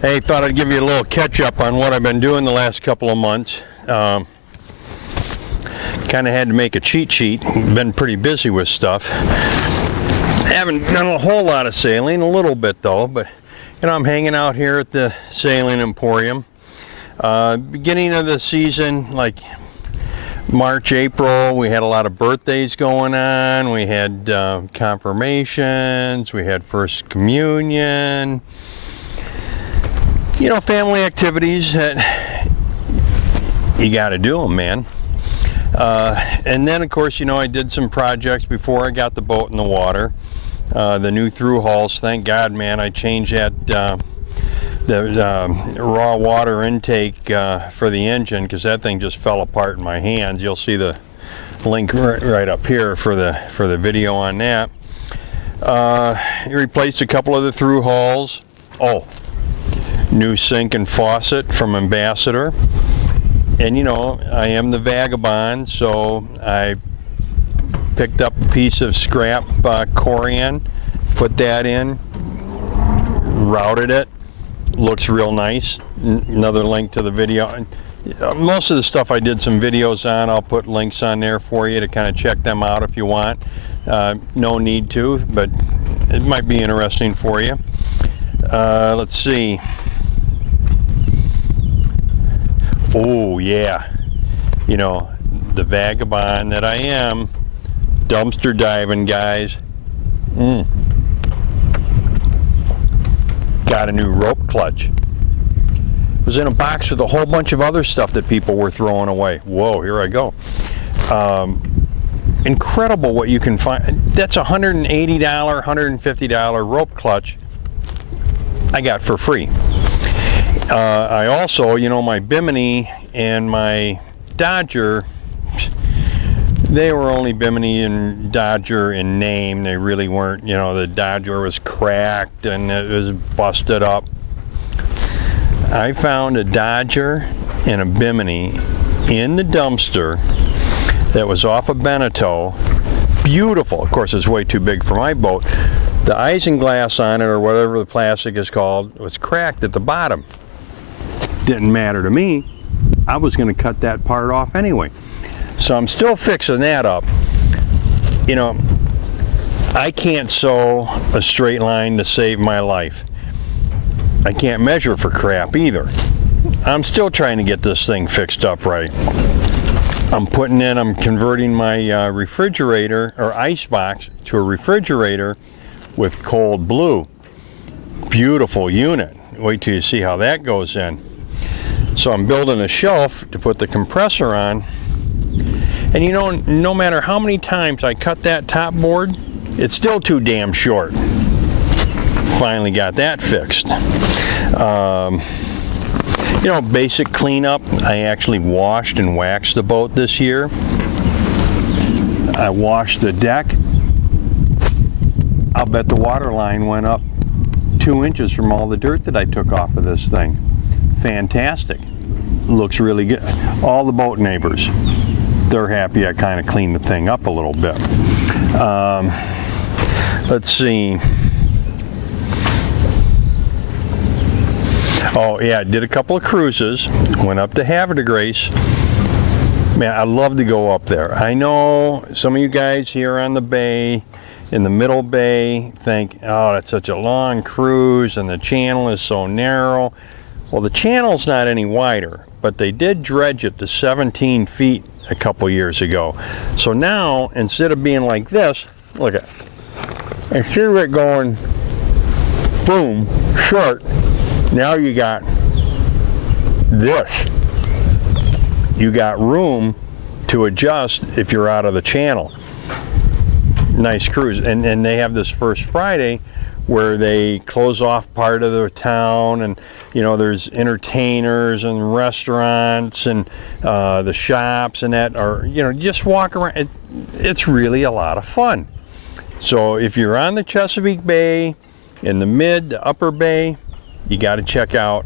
Hey, thought I'd give you a little catch up on what I've been doing the last couple of months. Kind of had to make a cheat sheet. Been pretty busy with stuff. Haven't done a whole lot of sailing, a little bit though, but you know, I'm hanging out here at the Sailing Emporium. Beginning of the season, like March, April, we had a lot of birthdays going on. We had confirmations, we had First Communion. You know, family activities that you got to do them, man. And then, of course, you know, I did some projects before I got the boat in the water. The new through hulls, thank God, man, I changed that the raw water intake for the engine, because that thing just fell apart in my hands. You'll see the link right up here for the video on that. Replaced a couple of the through hulls. Oh, new sink and faucet from Ambassador. And you know, I am the vagabond, so I picked up a piece of scrap corian, put that in, routed it. Looks real nice. Another link to the video. Most of the stuff I did some videos on, I'll put links on there for you to kind of check them out if you want. No need to, but it might be interesting for you. Let's see. Oh yeah, you know, the vagabond that I am, dumpster diving, guys. Got a new rope clutch. It was in a box with a whole bunch of other stuff that people were throwing away. Whoa, here I go. Incredible what you can find. That's a $180, $150 rope clutch I got for free. I also, you know, my Bimini and my Dodger, they were only Bimini and Dodger in name. They really weren't, you know, the Dodger was cracked and it was busted up. I found a Dodger and a Bimini in the dumpster that was off of Beneteau. Beautiful. Of course, it's way too big for my boat. The isinglass on it, or whatever the plastic is called, was cracked at the bottom. Didn't matter to me. I was going to cut that part off anyway. So I'm still fixing that up. You know, I can't sew a straight line to save my life. I can't measure for crap either. I'm still trying to get this thing fixed up right. I'm converting my refrigerator or ice box to a refrigerator with cold blue. Beautiful unit. Wait till you see how that goes in. So I'm building a shelf to put the compressor on. And you know, no matter how many times I cut that top board, it's still too damn short. Finally got that fixed. You know, basic cleanup. I actually washed and waxed the boat this year. I washed the deck. I'll bet the water line went up 2 inches from all the dirt that I took off of this thing. Fantastic. Looks really good. All the boat neighbors, they're happy I kind of cleaned the thing up a little bit. Let's see. Oh yeah, I did a couple of cruises. Went up to Havre de Grace. Man, I love to go up there. I know some of you guys here on the bay, in the middle bay, think, oh, that's such a long cruise and the channel is so narrow. Well, the channel's not any wider, but they did dredge it to 17 feet a couple years ago. So now, instead of being like this, look at it. Instead of it going, boom, short, now you got this. You got room to adjust if you're out of the channel. Nice cruise. And they have this First Friday where they close off part of the town, and you know, there's entertainers and restaurants and the shops and that, are, you know, just walk around. It's really a lot of fun. So if you're on the Chesapeake Bay, in the the upper bay, you got to check out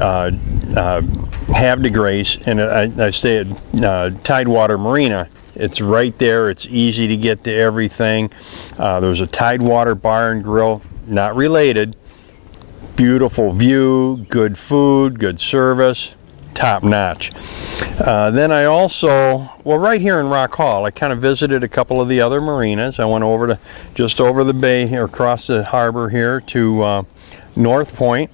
Havre de Grace, and I stay at Tidewater Marina. It's right there. It's easy to get to everything. There's a Tidewater Bar and Grill, not related, beautiful view, good food, good service, top notch. Then I also, well, right here in Rock Hall, I kind of visited a couple of the other marinas. I went over to, just over the bay here, across the harbor here to North Point.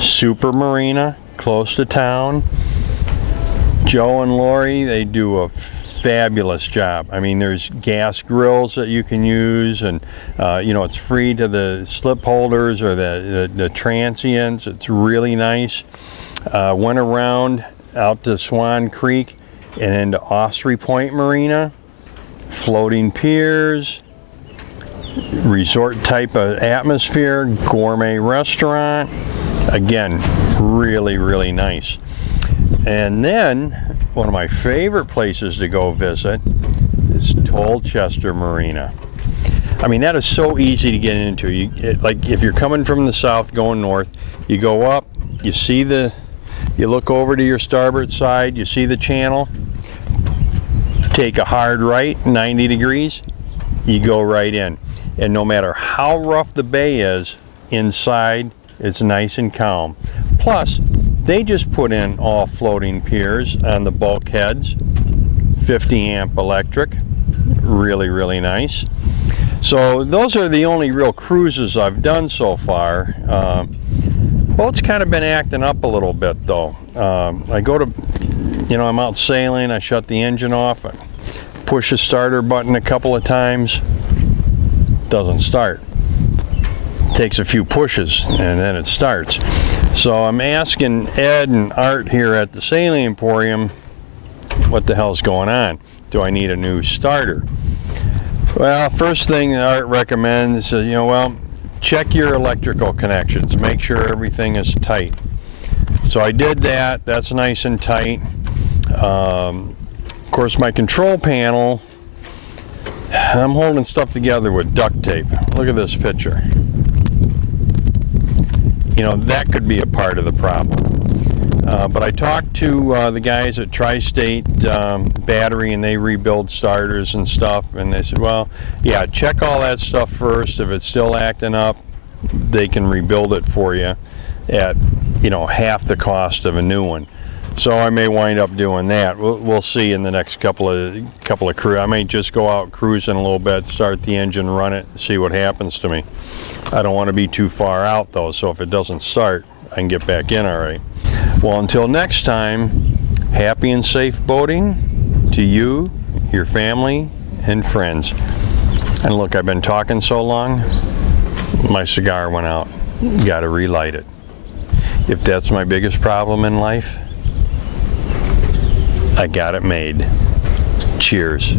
Super marina, close to town. Joe and Lori, they do a fabulous job. I mean, there's gas grills that you can use, and you know, it's free to the slip holders or the transients. It's really nice. Went around out to Swan Creek and into Osprey Point Marina, floating piers, resort type of atmosphere, gourmet restaurant. Again, really, really nice. And then one of my favorite places to go visit is Tolchester Marina. I mean, that is so easy to get into. Like if you're coming from the south going north, you go up, you look over to your starboard side, you see the channel, take a hard right, 90 degrees, you go right in. And no matter how rough the bay is, inside it's nice and calm. Plus, they just put in all floating piers on the bulkheads, 50 amp electric, really, really nice. So those are the only real cruises I've done so far. Boat's kind of been acting up a little bit though. I go to, you know, I'm out sailing, I shut the engine off, I push the starter button a couple of times, doesn't start. Takes a few pushes and then it starts. So I'm asking Ed and Art here at the Sailing Emporium, what the hell's going on? Do I need a new starter? Well, first thing Art recommends is, you know, well, check your electrical connections, make sure everything is tight. So I did that, that's nice and tight. Of course, my control panel, I'm holding stuff together with duct tape. Look at this picture. You know, that could be a part of the problem. But I talked to the guys at Tri-State Battery, and they rebuild starters and stuff, and they said, well, yeah, check all that stuff first. If it's still acting up, they can rebuild it for you at, you know, half the cost of a new one. So I may wind up doing that. We'll see in the next couple of cruise. I may just go out cruising a little bit, start the engine, run it, see what happens to me. I don't want to be too far out though, so if it doesn't start, I can get back in all right. Well, until next time, happy and safe boating to you, your family, and friends. And look, I've been talking so long, my cigar went out. Got to relight it. If that's my biggest problem in life, I got it made. Cheers.